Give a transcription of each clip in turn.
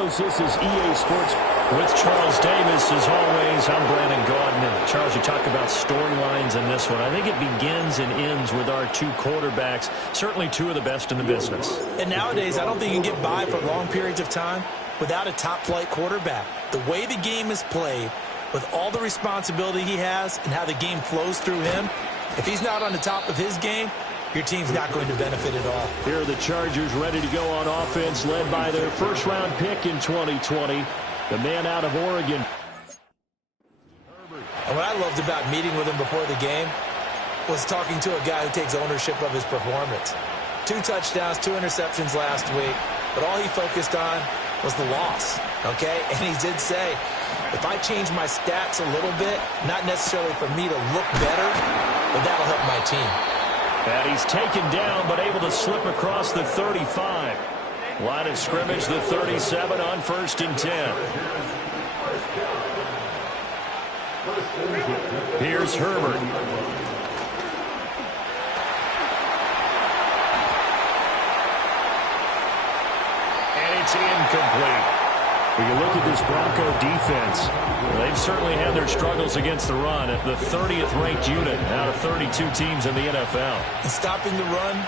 Broncos. This is EA Sports. With Charles Davis, as always, I'm Brandon Gaudin. And Charles, you talk about storylines in this one. I think it begins and ends with our two quarterbacks, certainly two of the best in the business. And nowadays, I don't think you can get by for long periods of time without a top-flight quarterback. The way the game is played, with all the responsibility he has and how the game flows through him, if he's not on the top of his game, your team's not going to benefit at all. Here are the Chargers ready to go on offense, led by their first-round pick in 2020, the man out of Oregon. And what I loved about meeting with him before the game was talking to a guy who takes ownership of his performance. 2 touchdowns, 2 interceptions last week, but all he focused on was the loss, okay? And he did say, if I change my stats a little bit, not necessarily for me to look better, but that'll help my team. And he's taken down, but able to slip across the 35. Line of scrimmage, the 37 on 1st and 10. Here's Herbert. And it's incomplete. When you look at this Bronco defense, they've certainly had their struggles against the run. At the 30th ranked unit out of 32 teams in the NFL. And stopping the run,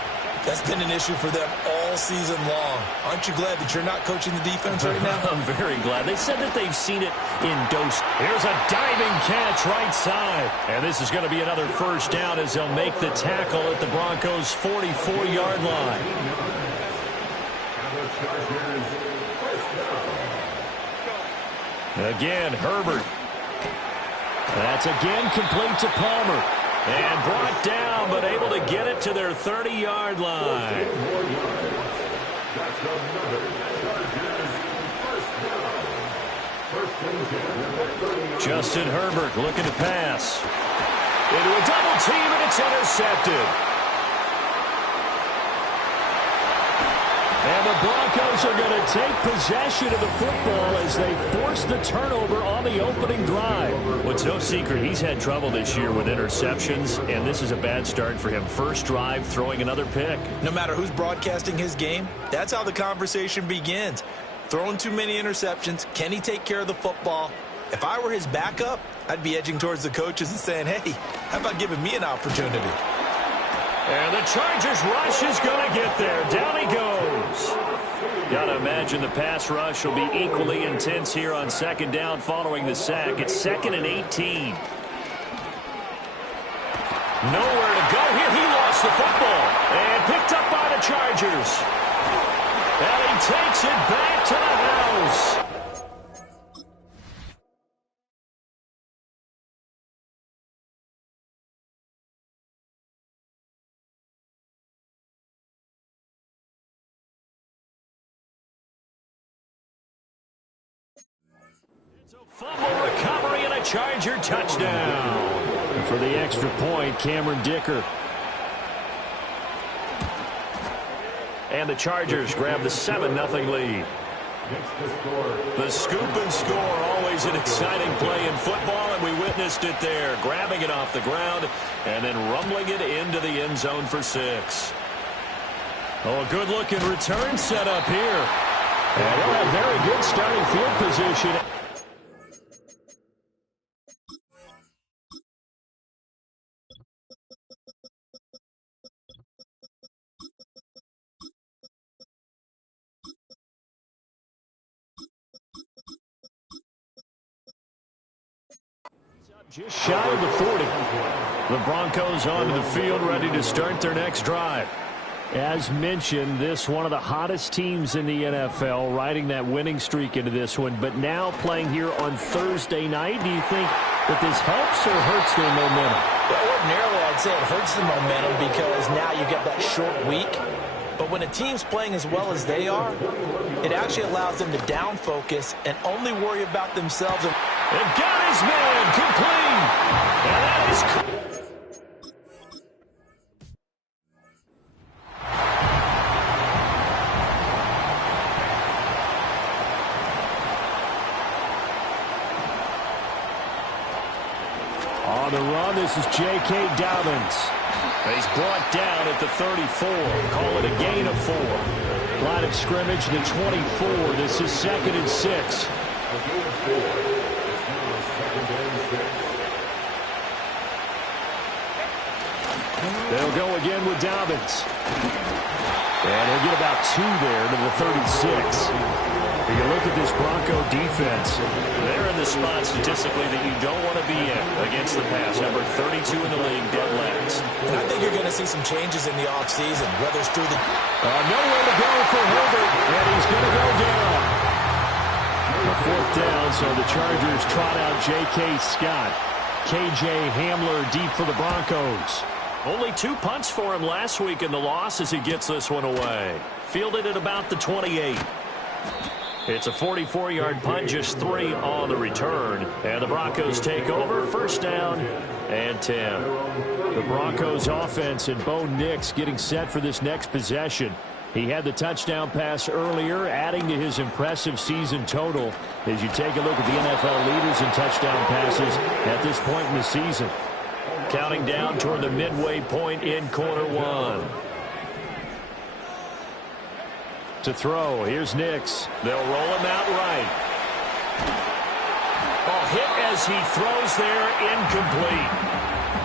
that's been an issue for them all season long. Aren't you glad that you're not coaching the defense right now? I'm very glad. They said that they've seen it in dose. Here's a diving catch right side. And this is going to be another first down as they'll make the tackle at the Broncos' 44-yard line. Again, Herbert. That's again complete to Palmer. And brought down, but able to get it to their 30-yard line. Justin Herbert looking to pass. Into a double team, and it's intercepted. And the Broncos are going to take possession of the football as they force the turnover on the opening drive. Well, it's no secret he's had trouble this year with interceptions, and this is a bad start for him. First drive, throwing another pick. No matter who's broadcasting his game, that's how the conversation begins. Throwing too many interceptions, can he take care of the football? If I were his backup, I'd be edging towards the coaches and saying, hey, how about giving me an opportunity? And the Chargers rush is going to get there. Down he goes. Got to imagine the pass rush will be equally intense here on 2nd down following the sack. It's 2nd and 18. Nowhere to go here. He lost the football. And picked up by the Chargers. And he takes it back to the house. Fumble recovery and a Charger touchdown. And for the extra point, Cameron Dicker. And the Chargers grab the 7-0 lead. The scoop and score, always an exciting play in football, and we witnessed it there. Grabbing it off the ground and then rumbling it into the end zone for 6. Oh, a good-looking return set up here. And they'll have very good starting field position. Just shy of the 40. The Broncos onto the field, ready to start their next drive. As mentioned, this one of the hottest teams in the NFL, riding that winning streak into this one, but now playing here on Thursday night. Do you think that this helps or hurts their momentum? Well, ordinarily, I'd say it hurts the momentum because now you get that short week. But when a team's playing as well as they are, it actually allows them to down focus and only worry about themselves. And got his man complete. And that is on the run, this is J.K. Dobbins. He's brought down at the 34. Call it a gain of 4. Line of scrimmage, the 24. This is 2nd and 6. They'll go again with Dobbins. And he'll get about 2 there to the 36. If you look at this Bronco defense, they're in the spot statistically that you don't want to be in against the pass. Number 32 in the league, dead last. And I think you're going to see some changes in the offseason, whether it's through the... nowhere to go for Herbert, and he's going to go down. A 4th down, so the Chargers trot out J.K. Scott. K.J. Hamler deep for the Broncos. Only 2 punts for him last week in the loss as he gets this one away. Fielded at about the 28. It's a 44-yard punt, just 3 on the return. And the Broncos take over, 1st down and 10. The Broncos offense and Bo Nix getting set for this next possession. He had the touchdown pass earlier, adding to his impressive season total as you take a look at the NFL leaders in touchdown passes at this point in the season. Counting down toward the midway point in quarter 1. To throw, here's Nix. They'll roll him out right. Hit as he throws there, incomplete.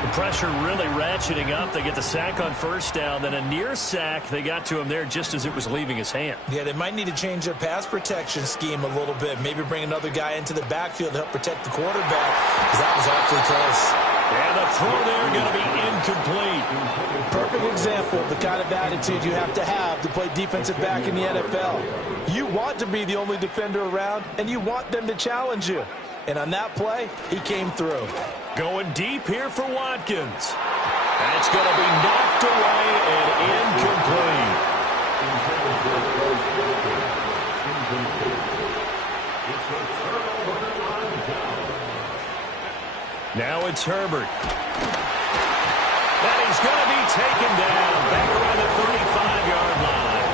The pressure really ratcheting up. They get the sack on 1st down, then a near sack. They got to him there just as it was leaving his hand. Yeah, they might need to change their pass protection scheme a little bit. Maybe bring another guy into the backfield to help protect the quarterback, because that was awfully close. And the throw there going to be incomplete. Perfect example of the kind of attitude you have to play defensive back in the NFL. You want to be the only defender around, and you want them to challenge you. And on that play, he came through. Going deep here for Watkins. And it's going to be knocked away and incomplete. Now it's Herbert. And he's going to be taken down back around the 35-yard line.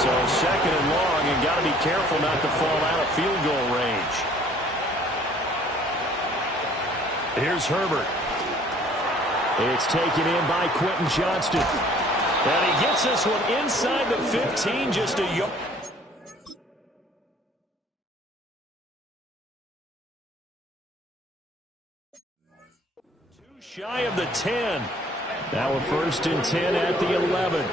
So 2nd and long, and got to be careful not to fall out of field goal range. Here's Herbert. It's taken in by Quentin Johnston. And he gets this one inside the 15, just a yard. Shy of the 10. Now a 1st and 10 at the 11.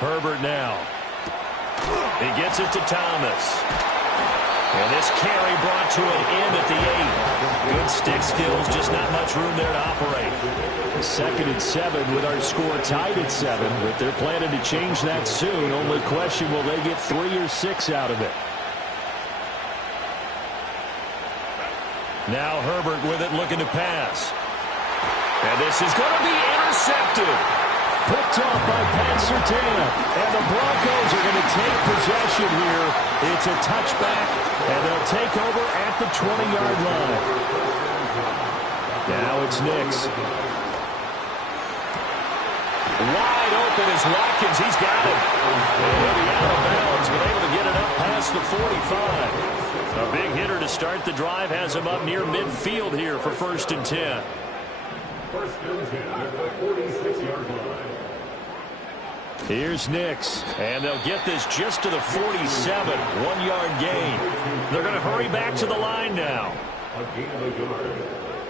Herbert now. He gets it to Thomas. And this carry brought to an end at the 8. Good stick skills, just not much room there to operate. 2nd and 7 with our score tied at 7, but they're planning to change that soon. Only question, will they get 3 or 6 out of it? Now Herbert with it, looking to pass. And this is going to be intercepted. Picked off by Pat Surtain. And the Broncos are going to take possession here. It's a touchback, and they'll take over at the 20-yard line. Now it's Nix. Wide open is Watkins. He's got it. And he'll be out of bounds, but able to get it up past the 45. A big hitter to start the drive has him up near midfield here for 1st and 10. 1st and 10 at the 46-yard line. Here's Nix. And they'll get this just to the 47. 1-yard gain. They're going to hurry back to the line now. A gain of a yard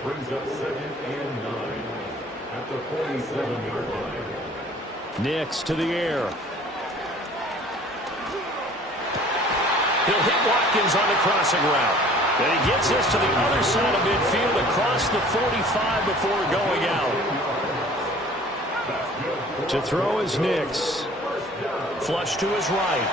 brings up 2nd and 9 at the 47-yard line. Nix to the air. He'll hit Watkins on the crossing route. And he gets this to the other side of midfield across the 45 before going out. To throw is Nix. Flush to his right.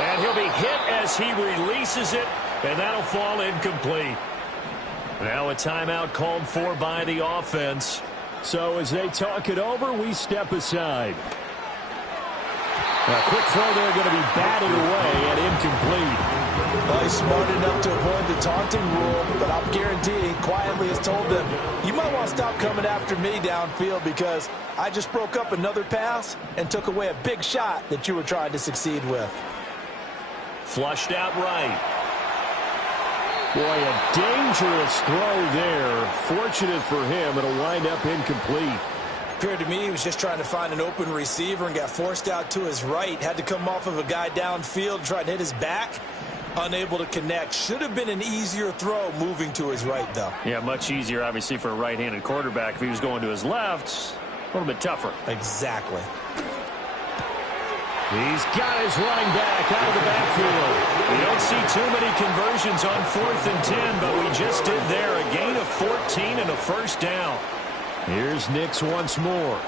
And he'll be hit as he releases it, and that'll fall incomplete. Now a timeout called for by the offense. So as they talk it over, we step aside. A quick throw there going to be batted away and incomplete. Well, he's smart enough to avoid the taunting rule, but I'm guaranteeing quietly has told them, you might want to stop coming after me downfield because I just broke up another pass and took away a big shot that you were trying to succeed with. Flushed out right. Boy, a dangerous throw there. Fortunate for him, it'll wind up incomplete. Appeared to me he was just trying to find an open receiver and got forced out to his right. Had to come off of a guy downfield, try to hit his back. Unable to connect. Should have been an easier throw moving to his right, though. Yeah, much easier, obviously, for a right-handed quarterback. If he was going to his left, a little bit tougher. Exactly. He's got his running back out of the backfield. We don't see too many conversions on 4th and 10, but we just did there. A gain of 14 and a first down. Here's Nix once more.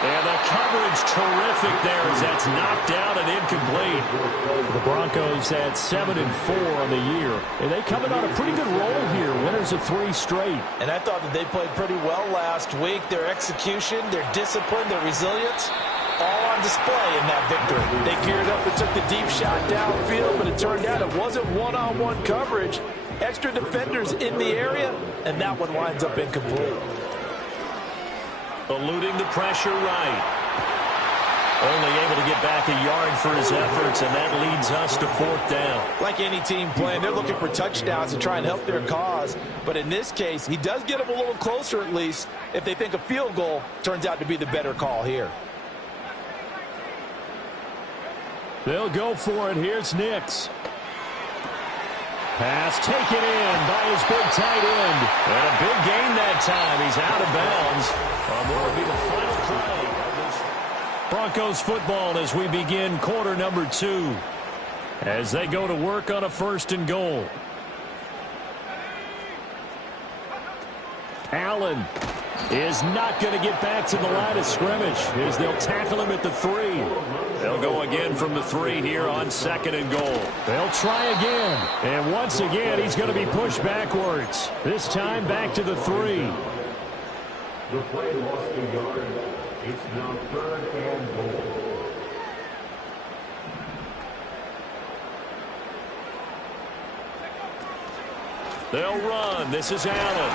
And the coverage terrific there as that's knocked down and incomplete. The Broncos at 7-4 on the year. And they coming on a pretty good roll here. Winners of 3 straight. And I thought that they played pretty well last week. Their execution, their discipline, their resilience, all on display in that victory. They geared up and took the deep shot downfield, but it turned out it wasn't one-on-one coverage. Extra defenders in the area, and that one winds up incomplete. Eluding the pressure right. Only able to get back a yard for his efforts, and that leads us to 4th down. Like any team playing, they're looking for touchdowns to try and help their cause. But in this case, he does get them a little closer at least if they think a field goal turns out to be the better call here. They'll go for it. Here's Nix. Pass taken in by his big tight end. And a big gain that time. He's out of bounds. What will be the final play? Broncos football as we begin quarter number 2. As they go to work on a 1st and goal. Allen is not going to get back to the line of scrimmage as they'll tackle him at the 3. They'll go again from the 3 here on 2nd and goal. They'll try again. And once again, he's going to be pushed backwards. This time back to the 3. The play lost a yard. It's now 3rd and goal. They'll run. This is Allen.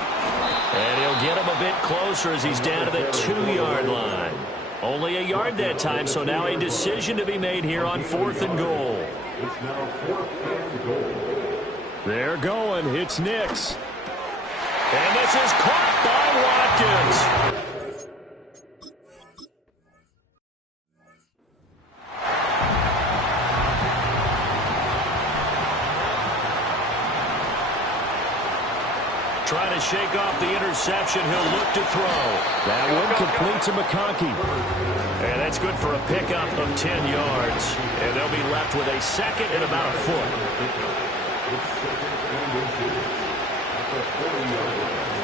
And he'll get him a bit closer as he's down to the 2-yard line. Only a yard that time, so now a decision to be made here on 4th and goal. It's now 4th and goal. They're going. It's Nix. And this is caught by Watkins. Trying to shake off the interception. He'll look to throw. That one complete to McConkey. And that's good for a pickup of 10 yards. And they'll be left with a 2nd and about a foot.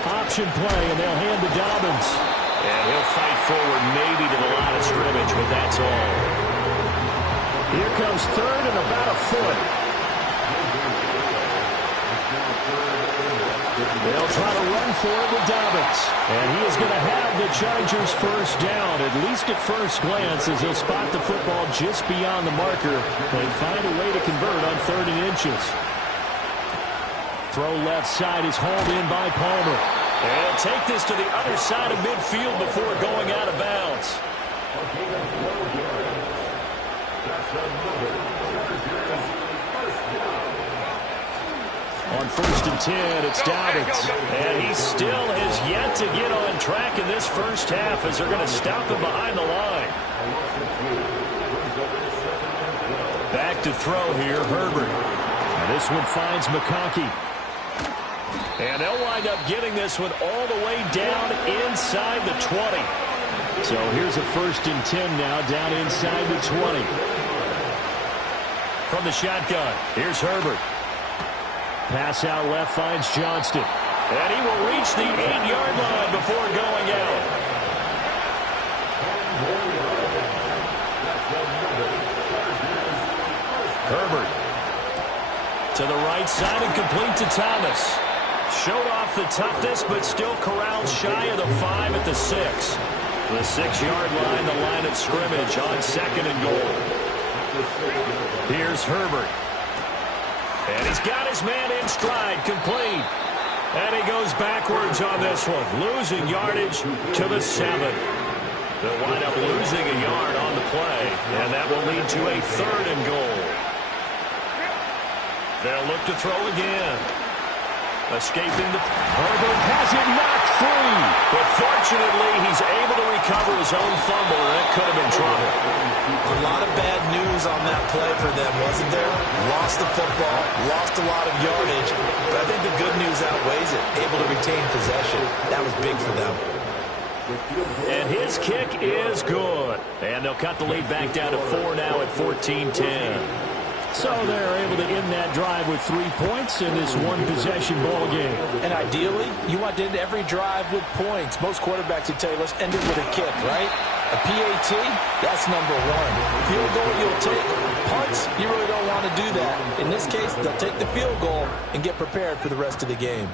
Option play, and they'll hand to Dobbins. And he'll fight forward maybe to the line of scrimmage, but that's all. Here comes 3rd and about a foot. They'll try to run for it with Dobbins. And he is going to have the Chargers first down, at least at first glance, as he'll spot the football just beyond the marker and find a way to convert on 3rd and inches. Throw left side is hauled in by Palmer. And he'll take this to the other side of midfield before going out of bounds. On 1st and 10, it's Dobbins. And he still has yet to get on track in this first half as they're going to stop him behind the line. Back to throw here, Herbert. And this one finds McConkey. And they'll wind up getting this one all the way down inside the 20. So here's a 1st and 10 now, down inside the 20. From the shotgun, here's Herbert. Pass out left finds Johnston. And he will reach the 8-yard line before going out. Herbert to the right side and complete to Thomas. Showed off the toughness, but still corralled shy of the 5 at the 6. The 6-yard line, the line of scrimmage on 2nd and goal. Here's Herbert. And he's got his man in stride, complete. And he goes backwards on this one, losing yardage to the 7. They'll wind up losing a yard on the play, and that will lead to a 3rd and goal. They'll look to throw again. Escaping the... Herbert has it knocked free. But fortunately, he's able to recover his own fumble, and that could have been trouble. A lot of bad news on that play for them, wasn't there? Lost the football, lost a lot of yardage, but I think the good news outweighs it. Able to retain possession. That was big for them. And his kick is good. And they'll cut the lead back down to 4 now at 14-10. So they're able to end that drive with 3 points in this one-possession ball game. And ideally, you want to end every drive with points. Most quarterbacks would tell you, let's end it with a kick, right? A PAT, that's number one. Field goal, you'll take. Punts, you really don't want to do that. In this case, they'll take the field goal and get prepared for the rest of the game.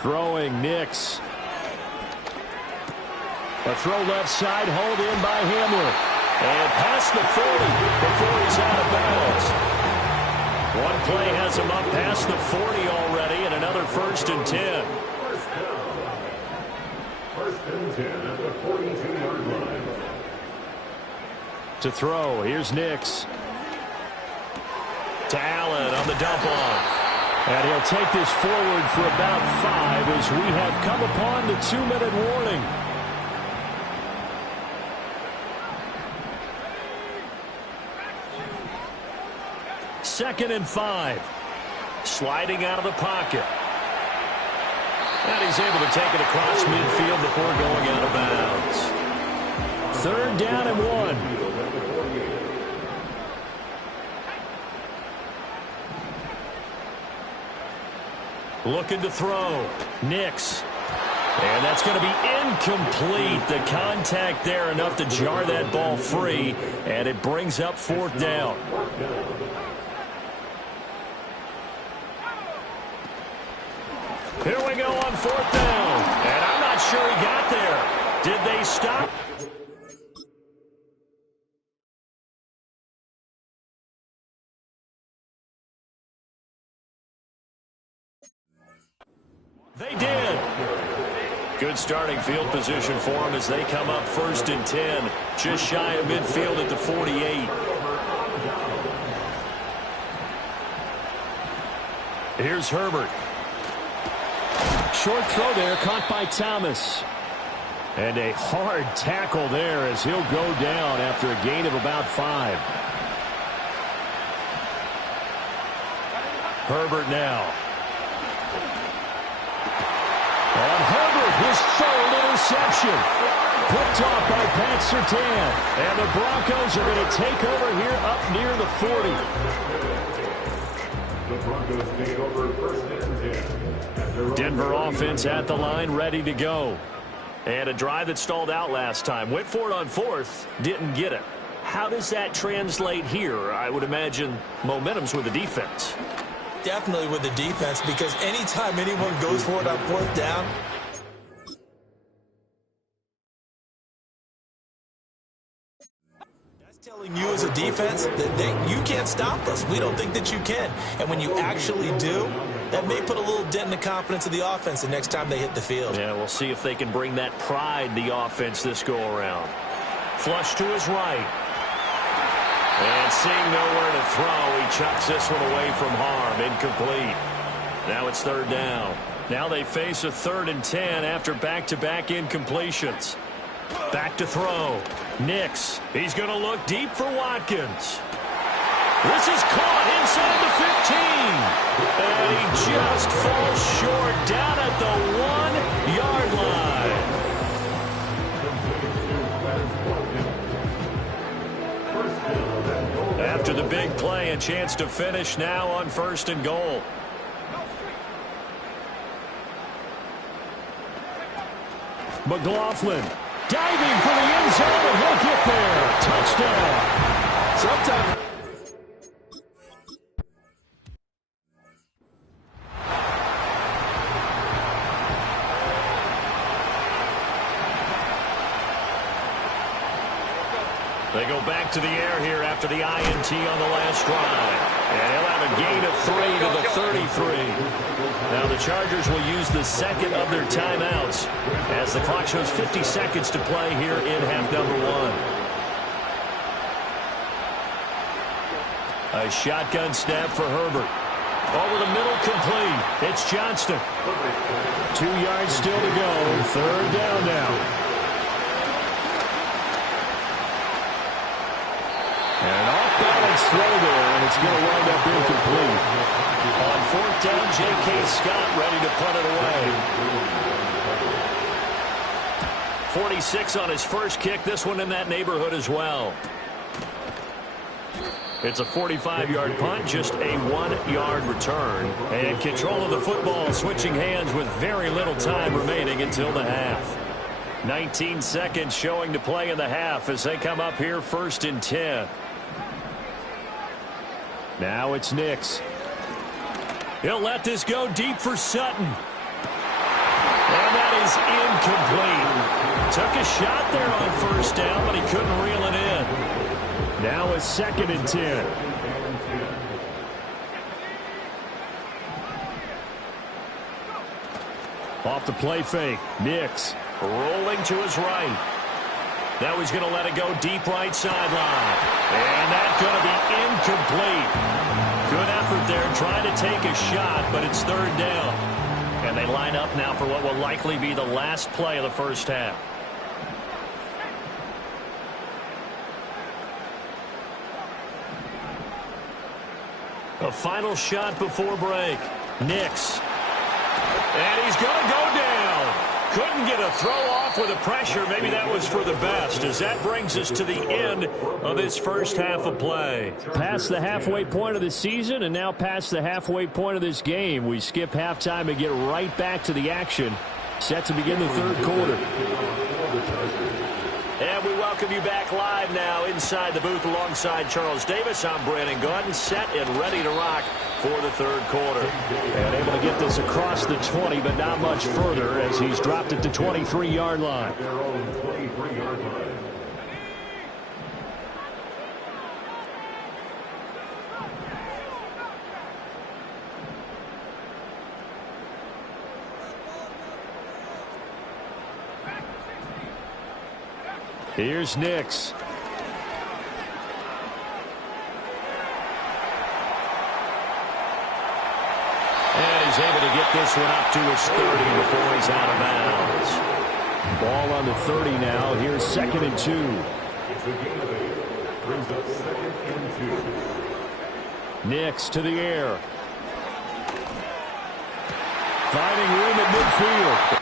Throwing Nix. A throw left side, hold in by Hamler. And past the 40 before he's out of bounds. One play has him up past the 40 already, and another 1st and 10. First and 10 at the 42-yard line. To throw, here's Nix. To Allen on the dump off. And he'll take this forward for about 5 as we have come upon the 2-minute warning. Second and 5. Sliding out of the pocket. And he's able to take it across midfield before going out of bounds. 3rd down and 1. Looking to throw. Nix. And that's going to be incomplete. The contact there enough to jar that ball free. And it brings up 4th down. Here we go on 4th down. And I'm not sure he got there. Did they stop? They did. Good starting field position for them as they come up 1st and 10. Just shy of midfield at the 48. Here's Herbert. Short throw there, caught by Thomas. And a hard tackle there as he'll go down after a gain of about 5. Herbert now. And Herbert, his 3rd interception. Picked off by Pat Surtain. And the Broncos are going to take over here up near the 40. The Broncos take over 1st and 10. Denver offense at the line, ready to go. And a drive that stalled out last time. Went for it on 4th, didn't get it. How does that translate here? I would imagine momentum's with the defense. Definitely with the defense, because anytime anyone goes for it on 4th down, that's telling you as a defense that you can't stop us. We don't think that you can. And when you actually do, that may put a little dent in the confidence of the offense the next time they hit the field. Yeah, we'll see if they can bring that pride, the offense, this go-around. Flush to his right. And seeing nowhere to throw, he chucks this one away from harm. Incomplete. Now it's 3rd down. Now they face a 3rd and 10 after back-to-back incompletions. Back to throw. Nix. He's going to look deep for Watkins. This is caught inside the 15. And he just falls short down at the 1-yard line. After the big play, a chance to finish now on 1st and goal. McLaughlin diving for the end zone, and he'll get there. Touchdown. Sometimes they go back back to the air here after the INT on the last drive. And he'll have a gain of 3 to the 33. Now the Chargers will use the second of their timeouts as the clock shows 50 seconds to play here in half number 1. A shotgun snap for Herbert. Over the middle, complete. It's Johnston. 2 yards still to go. Third down now. And an off-balance throw there, and it's going to wind up incomplete. On fourth down, J.K. Scott ready to punt it away. 46 on his first kick. This one in that neighborhood as well. It's a 45-yard punt, just a 1-yard return. And control of the football, switching hands with very little time remaining until the half. 19 seconds showing to play in the half as they come up here 1st and 10. Now it's Nix. He'll let this go deep for Sutton. And that is incomplete. Took a shot there on first down, but he couldn't reel it in. Now it's 2nd and 10. Off the play fake. Nix. Rolling to his right. Now he's going to let it go deep right sideline. And that's going to be incomplete. Good effort there trying to take a shot, but it's 3rd down. And they line up now for what will likely be the last play of the first half. A final shot before break. Nix. And he's going to go down. Couldn't get a throw off with the pressure. Maybe that was for the best, as that brings us to the end of this first half of play. Past the halfway point of the season and now past the halfway point of this game. We skip halftime and get right back to the action. Set to begin the third quarter. And we welcome you back live now inside the booth alongside Charles Davis. I'm Brandon Gaudin, set and ready to rock for the third quarter. And able to get this across the 20, but not much further as he's dropped it to 23-yard line. Here's Nix. And he's able to get this one up to his 30 before he's out of bounds. Ball on the 30 now. Here's 2nd and 2. It's a gain of 8. Brings up 2nd and 2. Nix to the air. Finding room at midfield.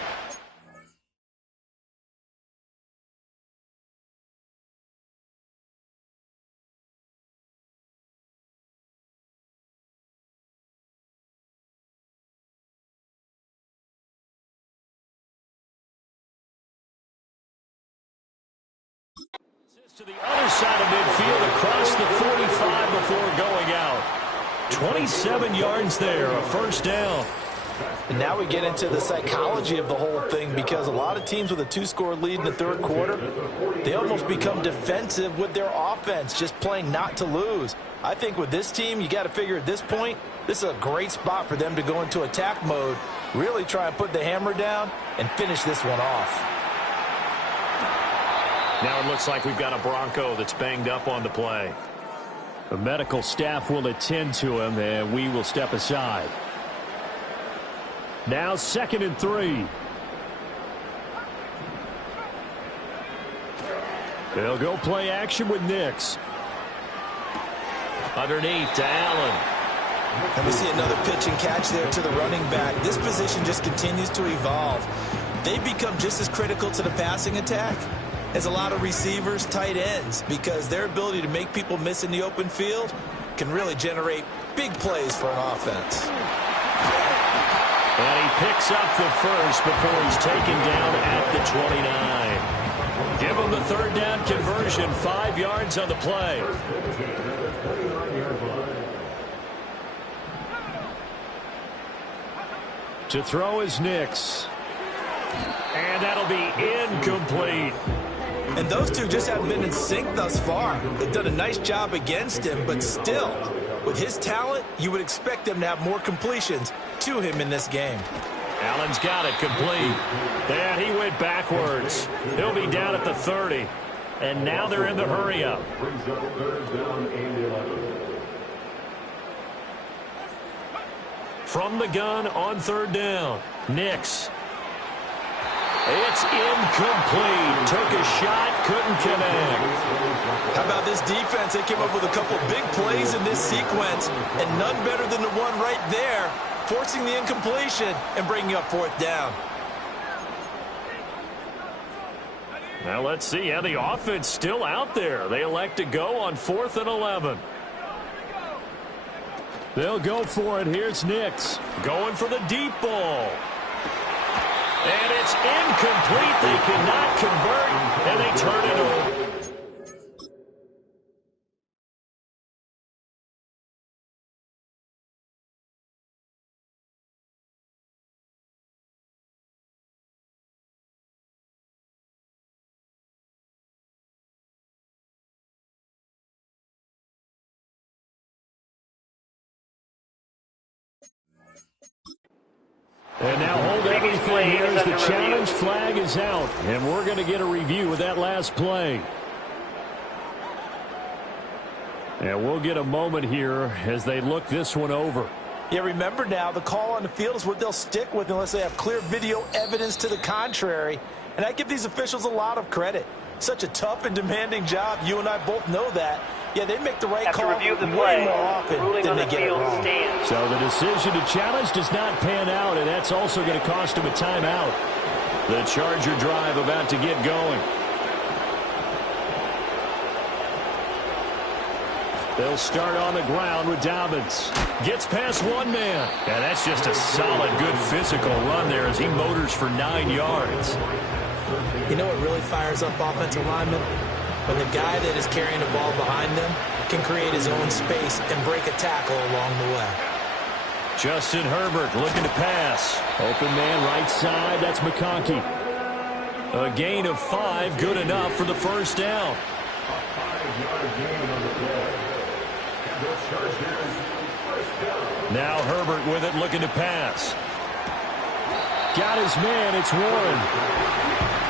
To the other side of midfield across the 45 before going out. 27 yards there, a first down. And now we get into the psychology of the whole thing, because a lot of teams with a 2-score lead in the third quarter, they almost become defensive with their offense, just playing not to lose. I think with this team, you got to figure at this point, this is a great spot for them to go into attack mode, really try and put the hammer down and finish this one off. Now it looks like we've got a Bronco that's banged up on the play. The medical staff will attend to him, and we will step aside. Now 2nd and 3. They'll go play action with Nix. Underneath to Allen. And we see another pitch and catch there to the running back. This position just continues to evolve. They become just as critical to the passing attack as a lot of receivers, tight ends, because their ability to make people miss in the open field can really generate big plays for an offense. And he picks up the first before he's taken down at the 29. Give him the third down conversion, 5 yards on the play. To throw is Nix. And that'll be incomplete. And those two just haven't been in sync thus far. They've done a nice job against him, but still, with his talent, you would expect them to have more completions to him in this game. Allen's got it complete. And he went backwards. He'll be down at the 30. And now they're in the hurry-up. Brings up third down and 11. From the gun on third down, Nix. It's incomplete. Took a shot, couldn't connect. How about this defense? They came up with a couple big plays in this sequence, and none better than the one right there, forcing the incompletion and bringing up fourth down. Now let's see how the offense still out there. They elect to go on 4th and 11. They'll go for it. Here's Nix. Going for the deep ball. And it's incomplete. They cannot convert, and they turn it over. And now hold everything here as the challenge flag is out. And we're going to get a review of that last play. And we'll get a moment here as they look this one over. Yeah, remember now, the call on the field is what they'll stick with unless they have clear video evidence to the contrary. And I give these officials a lot of credit. Such a tough and demanding job. You and I both know that. Yeah, they make the right call way more often than they get it wrong. So the decision to challenge does not pan out, and that's also going to cost him a timeout. The Charger drive about to get going. They'll start on the ground with Dobbins. Gets past one man. And that's just a solid, good physical run there as he motors for 9 yards. You know what really fires up offensive linemen? When the guy that is carrying the ball behind them can create his own space and break a tackle along the way. Justin Herbert looking to pass. Open man right side. That's McConkey. A gain of 5, good enough for the first down. A 5-yard gain on the play. And the Chargers first down. Now Herbert with it, looking to pass. Got his man. It's Warren.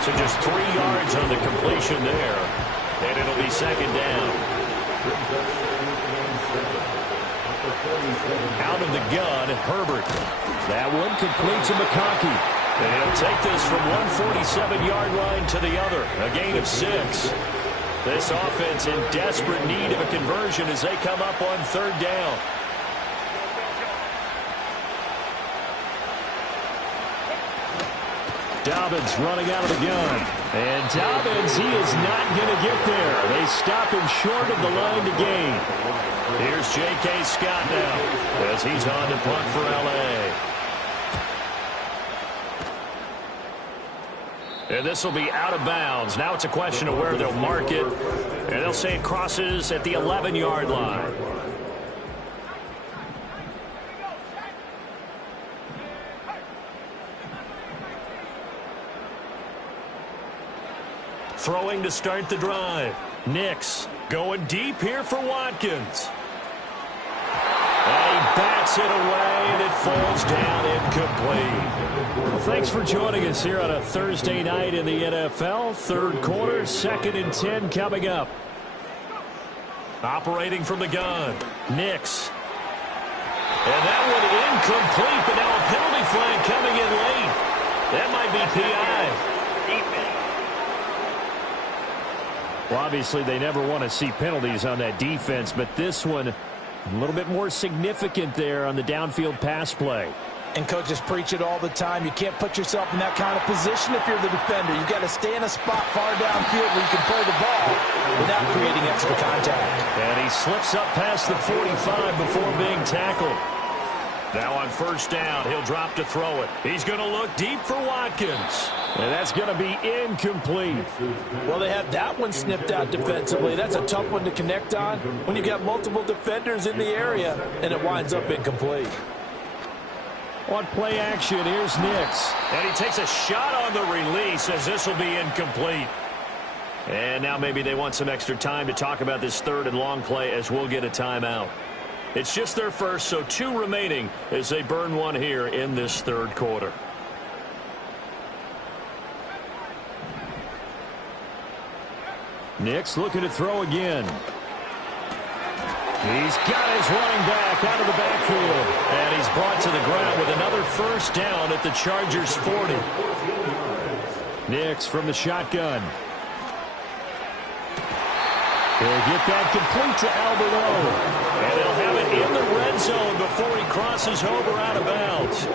So just 3 yards on the completion there. And it'll be second down. Out of the gun, Herbert. That one complete to McConkey. And he'll take this from 147-yard line to the other. A gain of 6. This offense in desperate need of a conversion as they come up on third down. Dobbins running out of the gun. And Dobbins, he is not going to get there. They stop him short of the line to gain. Here's J.K. Scott now as he's on to punt for L.A. And this will be out of bounds. Now it's a question of where they'll mark it. And they'll say it crosses at the 11-yard line. Throwing to start the drive. Nix going deep here for Watkins. And he bats it away, and it falls down incomplete. Well, thanks for joining us here on a Thursday night in the NFL. Third quarter, 2nd and 10 coming up. Operating from the gun, Nix. And that one incomplete, but now a penalty flag coming in late. That might be PI. Well, obviously, they never want to see penalties on that defense, but this one, a little bit more significant there on the downfield pass play. And coaches preach it all the time. You can't put yourself in that kind of position if you're the defender. You've got to stay in a spot far downfield where you can play the ball without creating extra contact. And he slips up past the 45 before being tackled. Now on first down, he'll drop to throw it. He's going to look deep for Watkins. And that's going to be incomplete. Well, they had that one snipped out defensively. That's a tough one to connect on when you got multiple defenders in the area, and it winds up incomplete. On play action, here's Nix. And he takes a shot on the release as this will be incomplete. And now maybe they want some extra time to talk about this third and long play as we'll get a timeout. It's just their first, so 2 remaining as they burn one here in this third quarter. Nix looking to throw again. He's got his running back out of the backfield. And he's brought to the ground with another first down at the Chargers' 40. Nix from the shotgun. He'll get that complete to Alberto. And they'll have it in the red zone before he crosses over out of bounds.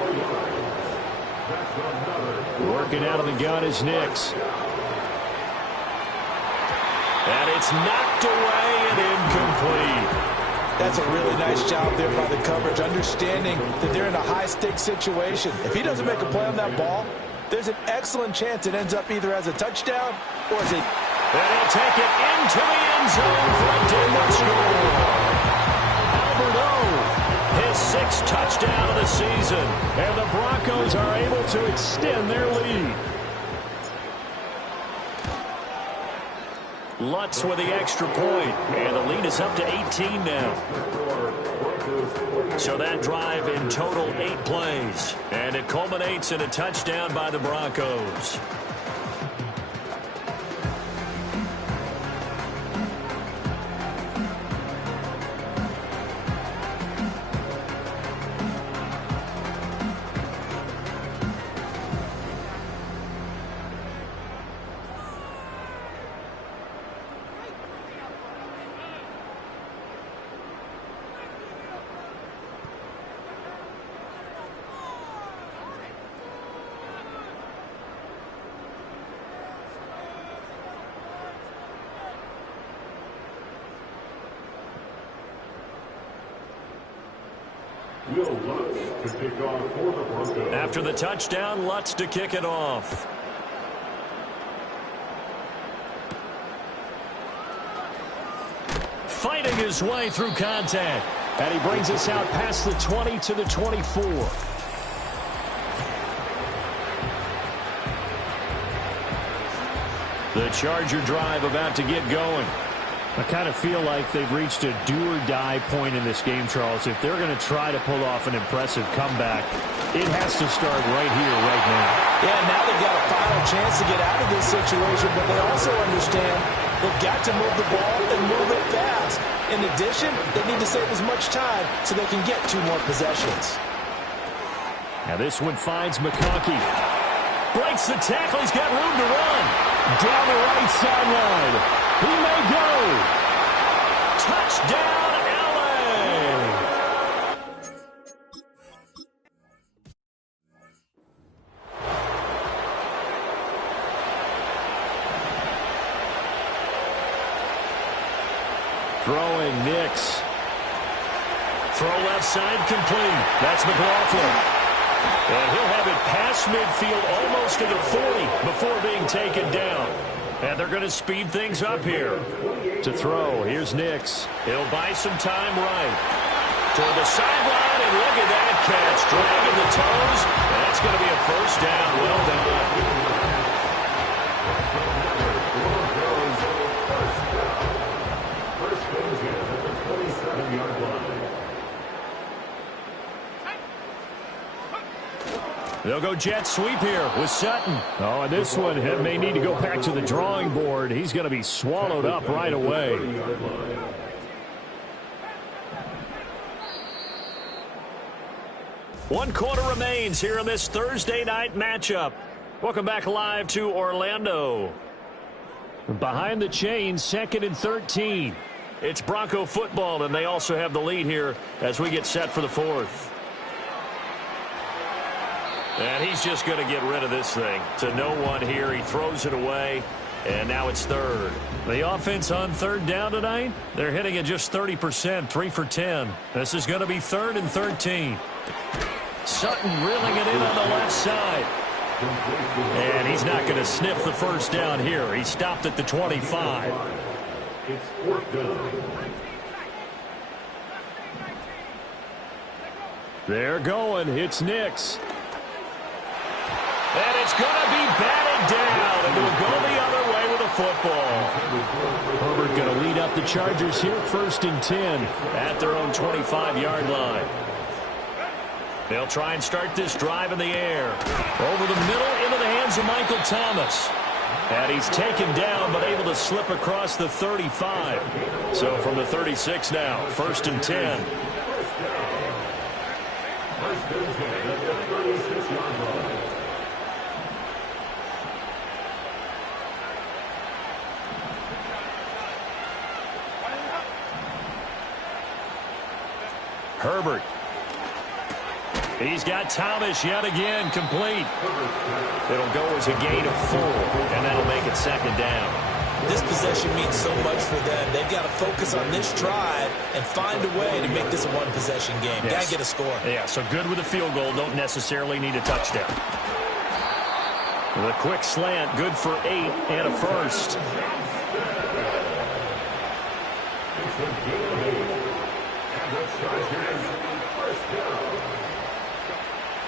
Working out of the gun is Nix. And it's knocked away and incomplete. That's a really nice job there by the coverage, understanding that they're in a high-stakes situation. If he doesn't make a play on that ball, there's an excellent chance it ends up either as a touchdown or as a... And he'll take it into the end zone for a Denver score. Alberto, his 6th touchdown of the season. And the Broncos are able to extend their lead. Lutz with the extra point, and the lead is up to 18 now. So that drive in total 8 plays, and it culminates in a touchdown by the Broncos. After the touchdown, Lutz to kick it off. Fighting his way through contact. And he brings us out past the 20 to the 24. The Charger drive about to get going. I kind of feel like they've reached a do-or-die point in this game, Charles. If they're going to try to pull off an impressive comeback, it has to start right here, right now. Yeah, now they've got a final chance to get out of this situation, but they also understand they've got to move the ball and move it fast. In addition, they need to save as much time so they can get 2 more possessions. Now this one finds McConkey. Breaks the tackle. He's got room to run. Down the right sideline. He may go. Touchdown, LA. Throwing Nix. Throw left side complete. That's McLaughlin. And he'll have it past midfield almost to the 40 before being taken down. And they're going to speed things up here. To throw, here's Nix. He'll buy some time right. Toward the sideline, and look at that catch. Dragging the toes. And that's going to be a first down. Well done. They'll go jet sweep here with Sutton. Oh, and this one may need to go back to the drawing board. He's going to be swallowed up right away. One quarter remains here in this Thursday night matchup. Welcome back live to Orlando. Behind the chains, 2nd and 13. It's Bronco football, and they also have the lead here as we get set for the 4th. And he's just going to get rid of this thing to no one here. He throws it away, and now it's 3rd. The offense on 3rd down tonight, they're hitting at just 30%, 3 for 10. This is going to be 3rd and 13. Sutton reeling it in on the left side. And he's not going to sniff the first down here. He stopped at the 25. It's 4th down. They're going. It's Nix. And it's going to be batted down, and we'll go the other way with the football. going to lead up the Chargers here, 1st and 10. At their own 25-yard line. They'll try and start this drive in the air. Over the middle, into the hands of Michael Thomas. And he's taken down, but able to slip across the 35. So from the 36 now, 1st and 10. Herbert. He's got Thomas yet again, complete. It'll go as a gain of 4, and that'll make it 2nd down. This possession means so much for them. They've got to focus on this drive and find a way to make this a one-possession game. Yes. Got to get a score. Yeah, so good with a field goal. Don't necessarily need a touchdown. The quick slant, good for 8 and a first.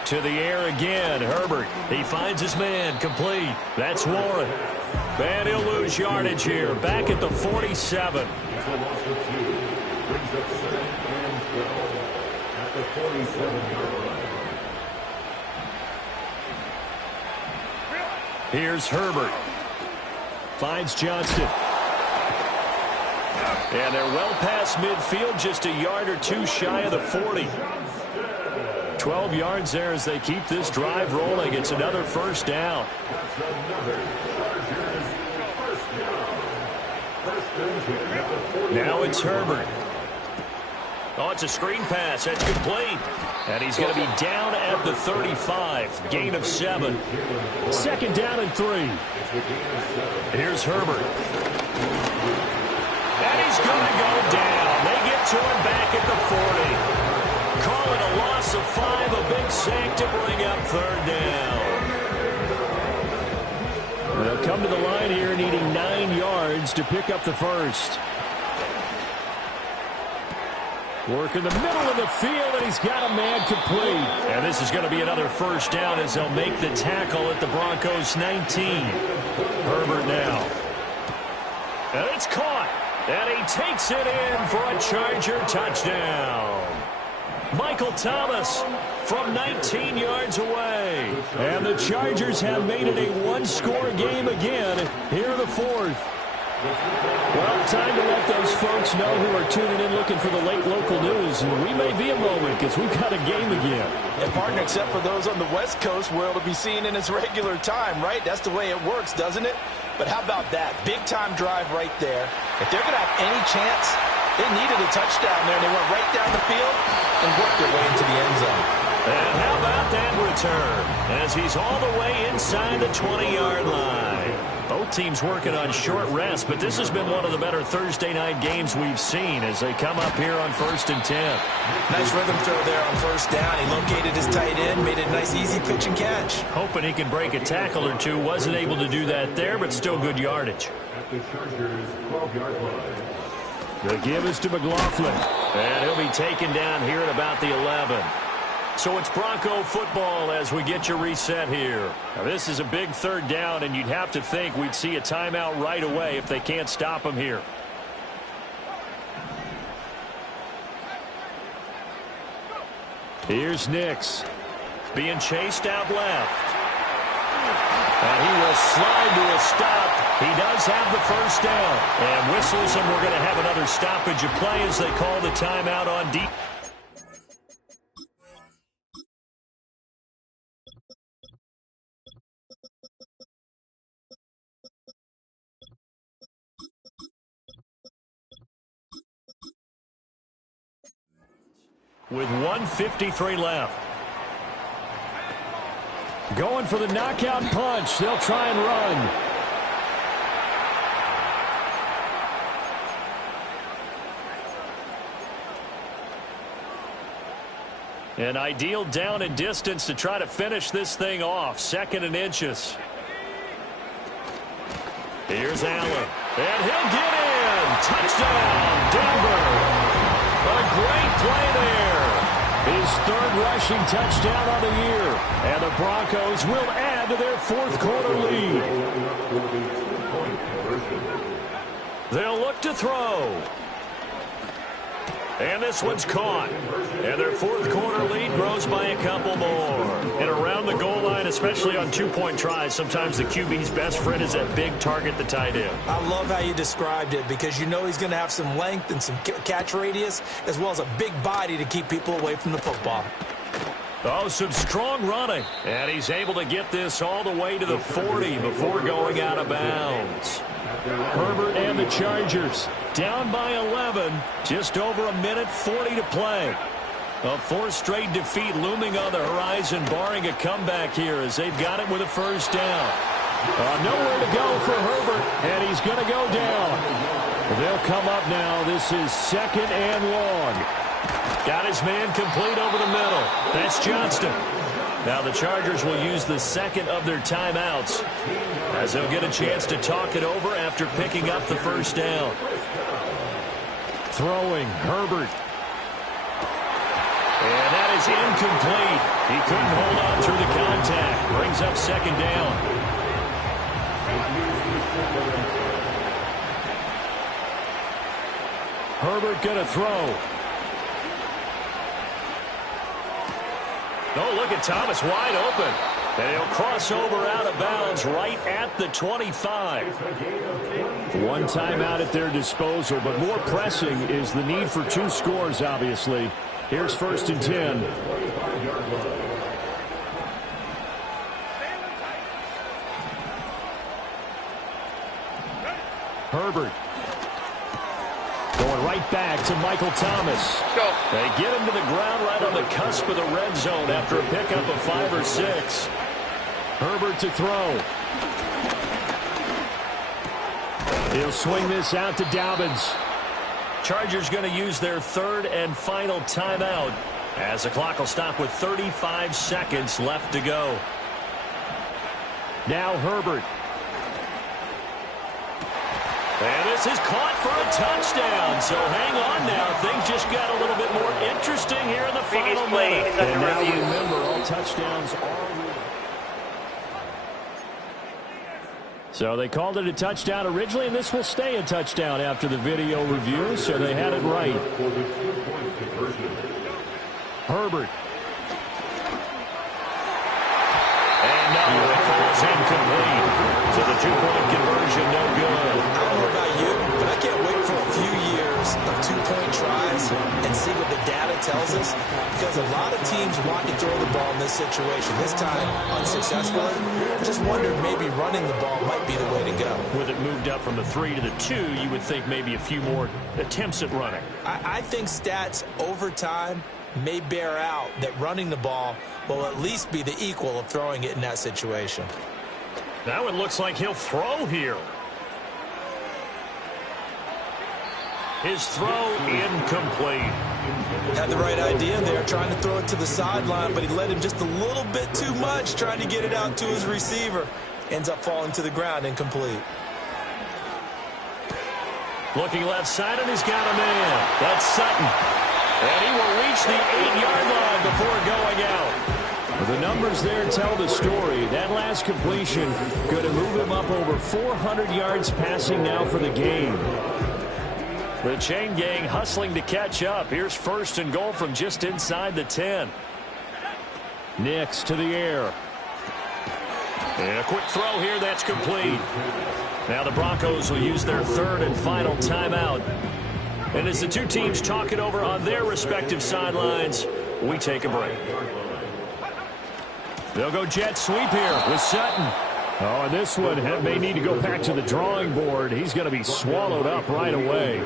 To the air again, Herbert. He finds his man, complete. That's Warren. And he'll lose yardage here, back at the 47. It's a loss of 2. Brings up 2nd and 12 at the 47-yard line. Here's Herbert. Finds Johnston. And they're well past midfield, just a yard or 2 shy of the 40. 12 yards there as they keep this drive rolling. It's another 1st down. Now it's Herbert. Oh, it's a screen pass. That's complete. And he's going to be down at the 35. Gain of 7. 2nd down and 3. Here's Herbert. And he's going to go down. They get to him back at the 40. Call it a loss of 5, a big sack to bring up 3rd down. They'll come to the line here needing 9 yards to pick up the first. Work in the middle of the field, and he's got a man complete. And this is going to be another 1st down as they'll make the tackle at the Broncos 19. Herbert now. And it's caught. And he takes it in for a Charger touchdown. Michael Thomas from 19 yards away. And the Chargers have made it a one-score game again here in the 4th. Well, time to let those folks know who are tuning in looking for the late local news. And we may be a moment because we've got a game again. And, partner, except for those on the West Coast where it'll be seen in its regular time, right? That's the way it works, doesn't it? But how about that? Big-time drive right there. If they're going to have any chance, they needed a touchdown there, and they went right down the field and worked their way into the end zone. And how about that return as he's all the way inside the 20-yard line. Both teams working on short rest, but this has been one of the better Thursday night games we've seen as they come up here on 1st and 10. Nice rhythm throw there on 1st down. He located his tight end, made it a nice, easy pitch and catch. Hoping he can break a tackle or two. Wasn't able to do that there, but still good yardage. At the Chargers' 12-yard line. The give is to McLaughlin. And he'll be taken down here at about the 11. So it's Bronco football as we get you reset here. Now this is a big 3rd down, and you'd have to think we'd see a timeout right away if they can't stop him here. Here's Nix. Being chased out left. And he will slide to a stop. He does have the 1st down. And whistles, and we're going to have another stoppage of play as they call the timeout on deep. With 1:53 left. Going for the knockout punch. They'll try and run. An ideal down and distance to try to finish this thing off. 2nd and inches. Here's Allen. And he'll get in. Touchdown, Denver. A great play there. His 3rd rushing touchdown on the year. And the Broncos will add to their 4th quarter lead. They'll look to throw. And this one's caught. And their fourth quarter lead grows by a couple more. And around the goal line, especially on two-point tries, sometimes the QB's best friend is that big target, the tight end. I love how you described it because you know he's going to have some length and some catch radius as well as a big body to keep people away from the football. Oh, some strong running. And he's able to get this all the way to the 40 before going out of bounds. Herbert and the Chargers down by 11, just over a minute 40 to play. A fourth straight defeat looming on the horizon, barring a comeback here as they've got it with a first down. Nowhere to go for Herbert, and he's going to go down. They'll come up now. This is 2nd and long. Got his man complete over the middle. That's Johnston. Now the Chargers will use the second of their timeouts as they'll get a chance to talk it over after picking up the first down. Throwing, Herbert. And that is incomplete. He couldn't hold on through the contact. Brings up 2nd down. Herbert going to throw. Oh, look at Thomas wide open. And he'll cross over out of bounds right at the 25. One timeout at their disposal, but more pressing is the need for 2 scores, obviously. Here's 1st and 10. Herbert. Going right back to Michael Thomas. They get him to the ground right on the cusp of the red zone after a pickup of 5 or 6. Herbert to throw. He'll swing this out to Dobbins. Chargers going to use their 3rd and final timeout as the clock will stop with 35 seconds left to go. Now Herbert. And this is caught for a touchdown. So hang on now. Things just got a little bit more interesting here in the final minute. And now remember, all touchdowns are... So they called it a touchdown originally, and this will stay a touchdown after the video review, so they had it right. Herbert. And no, it falls incomplete. So the 2-point conversion, no good. I don't know about you, but I can't wait for a few years of 2-point tries and see what the data tells us, because a lot of teams want to throw the ball in this situation. This time, unsuccessfully. I just wondered maybe running the ball might be the way to go. With it moved up from the 3 to the 2, you would think maybe a few more attempts at running. I think stats over time may bear out that running the ball will at least be the equal of throwing it in that situation. Now it looks like he'll throw here. His throw incomplete. Had the right idea there, trying to throw it to the sideline, but he led him just a little bit too much, trying to get it out to his receiver. Ends up falling to the ground, incomplete. Looking left side, and he's got a man. That's Sutton. And he will reach the 8-yard line before going out. The numbers there tell the story. That last completion going to move him up over 400 yards passing now for the game. The chain gang hustling to catch up. Here's 1st and goal from just inside the 10. Nix to the air. And a quick throw here. That's complete. Now the Broncos will use their 3rd and final timeout. And as the two teams talk it over on their respective sidelines, we take a break. They'll go jet sweep here with Sutton. Oh, and this one may need to go back to the drawing board. He's going to be swallowed up right away.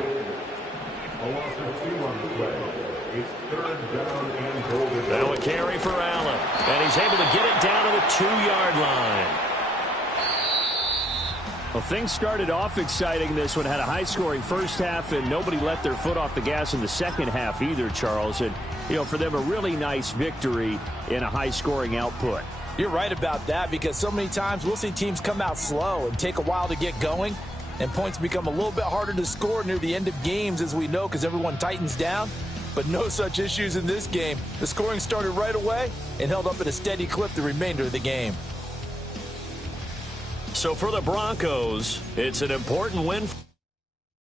Now a carry for Allen. And he's able to get it down to the 2-yard line. Well, things started off exciting. This one had a high-scoring first half, and nobody let their foot off the gas in the second half either, Charles. And, you know, for them, a really nice victory in a high-scoring output. You're right about that, because so many times we'll see teams come out slow and take a while to get going, and points become a little bit harder to score near the end of games, as we know, because everyone tightens down. But no such issues in this game. The scoring started right away and held up at a steady clip the remainder of the game. So for the Broncos, it's an important win.